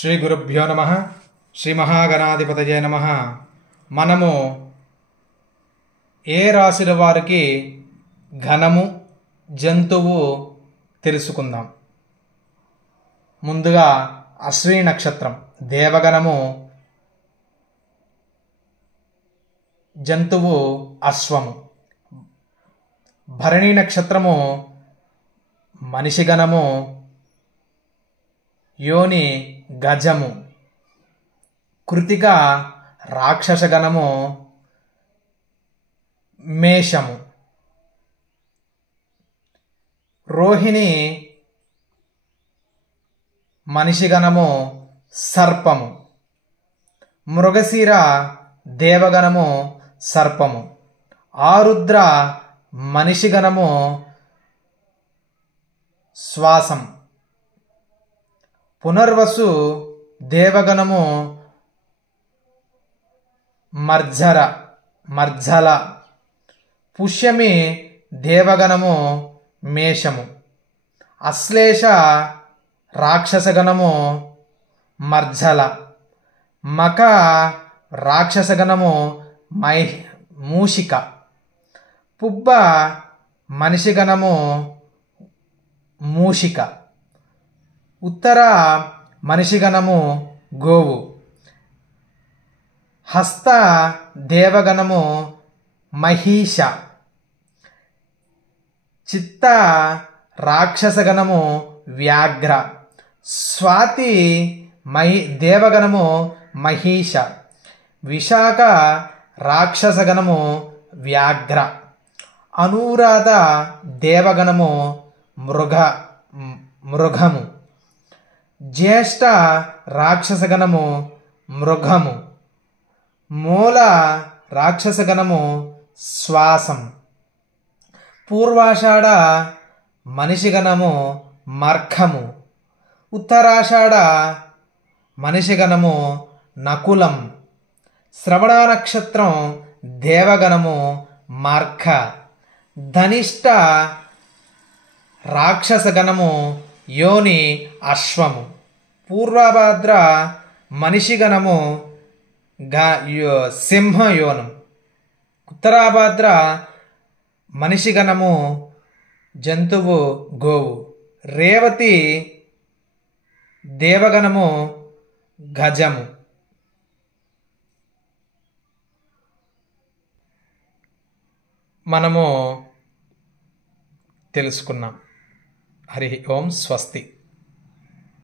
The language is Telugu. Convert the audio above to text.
శ్రీ గురుభ్యో నమః. శ్రీ మహాగణాధిపతయే నమః. మనము ఏ రాశుల వారికి ఘనము జంతువు తెలుసుకుందాం. ముందుగా అశ్విని నక్షత్రం దేవగణము, జంతువు అశ్వము. భరణి నక్షత్రము మనిషి గణము, యోని గజము. కృతిక రాక్షస గణము, మేషము. రోహిణి మనిషి గణము, సర్పము. మృగశిర దేవగణము, సర్పము. ఆరుద్ర మనిషి గణము, శ్వాసం. పునర్వసు దేవగణము, మర్జల. పుష్యమి దేవగణము, మేషము. అశ్లేష రాక్షసగణము, మర్జల. మక రాక్షసగణము, మూషిక. పుబ్బ మనిషి గణము, మూషిక. ఉత్తర మనిషి గణము, గోవు. హస్త దేవగణము, మహిష. చిత్త రాక్షసగణము, వ్యాఘ్ర. స్వాతి దేవగణము, మహిష. విశాఖ రాక్షసగణము, వ్యాఘ్ర. అనురాధ దేవగణము, మృగము. జ్యేష్ఠ రాక్షసగణము, మృగము. మూల రాక్షసగణము, శ్వాసం. పూర్వాషాఢ మనిషి గణము, మర్కము. ఉత్తరాషాఢ మనిషి గణము, నకులం. శ్రవణ నక్షత్రం దేవగణము, మార్క. ధనిష్ట రాక్షసగణము, యోని అశ్వము. పూర్వభాద్ర మనిషి గణము, సింహయోనం. ఉత్తరాభాద్ర మనిషి గణము, జంతువు గోవు. రేవతి దేవగణము, గజము. మనము తెలుసుకున్నాం. హరి ఓం స్వస్తి.